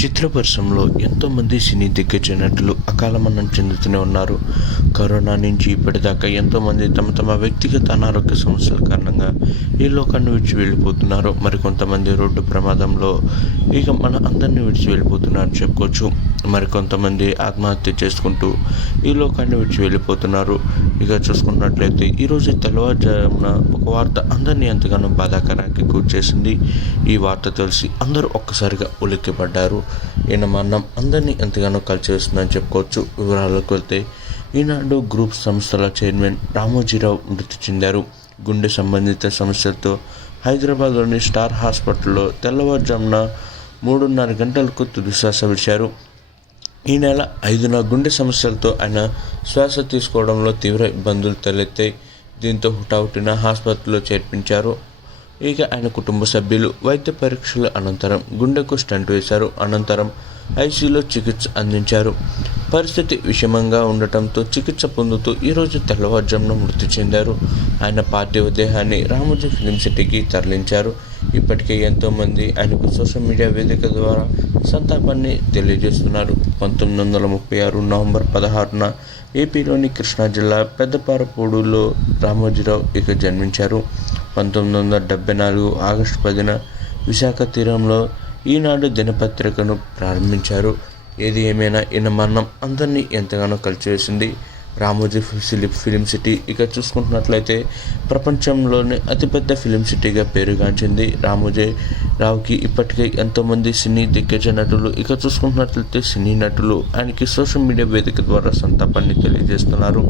చిత్ర పరిశ్రమలో ఎంతోమంది సినీ దిగ్గజ నటులు అకాల మరణం చెందుతూనే ఉన్నారు. కరోనా నుంచి ఇప్పటిదాకా ఎంతోమంది తమ వ్యక్తిగత అనారోగ్య సమస్యల కారణంగా ఈ లోకాన్ని విడిచి వెళ్ళిపోతున్నారు. మరికొంతమంది రోడ్డు ప్రమాదంలో ఇక మన అందరినీ విడిచి వెళ్ళిపోతున్నారని చెప్పుకోవచ్చు. మరికొంతమంది ఆత్మహత్య చేసుకుంటూ ఈ లోకాన్ని విడిచి వెళ్ళిపోతున్నారు. ఇక చూసుకున్నట్లయితే ఈరోజు తెల్లవారుజామున ఒక వార్త అందరినీ ఎంతగానో బాధాకరానికి గురిచేసింది. ఈ వార్త తెలిసి అందరూ ఒక్కసారిగా ఉలిక్కిపడ్డారు. ఈయన మరణం అందరినీ ఎంతగానో కలిసివేస్తుందని చెప్పుకోవచ్చు. వివరాలకు వెళ్తే ఈనాడు గ్రూప్ సంస్థల చైర్మన్ రామోజీరావు మృతి చెందారు. గుండె సంబంధిత సమస్యలతో హైదరాబాద్లోని స్టార్ హాస్పిటల్లో తెల్లవారుజామున 3:30 గంటలకు తుదిశ్వాస విడిచారు. ఈ నెల 5న గుండె సమస్యలతో ఆయన శ్వాస తీసుకోవడంలో తీవ్ర ఇబ్బందులు తలెత్తాయి. దీంతో హుటాహుటిన ఆసుపత్రిలో చేర్పించారు. ఇక ఆయన కుటుంబ సభ్యులు వైద్య పరీక్షల అనంతరం గుండెకు స్టంట్ వేశారు. అనంతరం ఐసీయూలో చికిత్స అందించారు. పరిస్థితి విషమంగా ఉండటంతో చికిత్స పొందుతూ ఈరోజు తెల్లవారుజామున మృతి చెందారు. ఆయన పార్థివ దేహాన్ని రామోజీ ఫిలిం సిటీకి తరలించారు. ఇప్పటికే ఎంతోమంది ఆయనకు సోషల్ మీడియా వేదిక ద్వారా సంతాపాన్ని తెలియజేస్తున్నారు. 1936 నవంబర్ 16న ఏపీలోని కృష్ణా జిల్లా పెద్దపారపూడులో రామోజీరావు ఇక జన్మించారు. 1974 ఆగస్టు 10న విశాఖ తీరంలో ఈనాడు దినపత్రికను ప్రారంభించారు. ఏది ఏమైనా ఈయన మరణం అందరినీ ఎంతగానో కలిచివేసింది. రామోజీ ఫిలిం సిటీ ఇక చూసుకుంటున్నట్లయితే ప్రపంచంలోనే అతిపెద్ద ఫిలిం సిటీగా పేరుగాంచింది. రావుకి ఇప్పటికే ఎంతోమంది సినీ దిగ్గజ నటులు ఇక చూసుకుంటున్నట్లయితే సినీ నటులు ఆయనకి సోషల్ మీడియా వేదిక ద్వారా సంతాపాన్ని తెలియజేస్తున్నారు.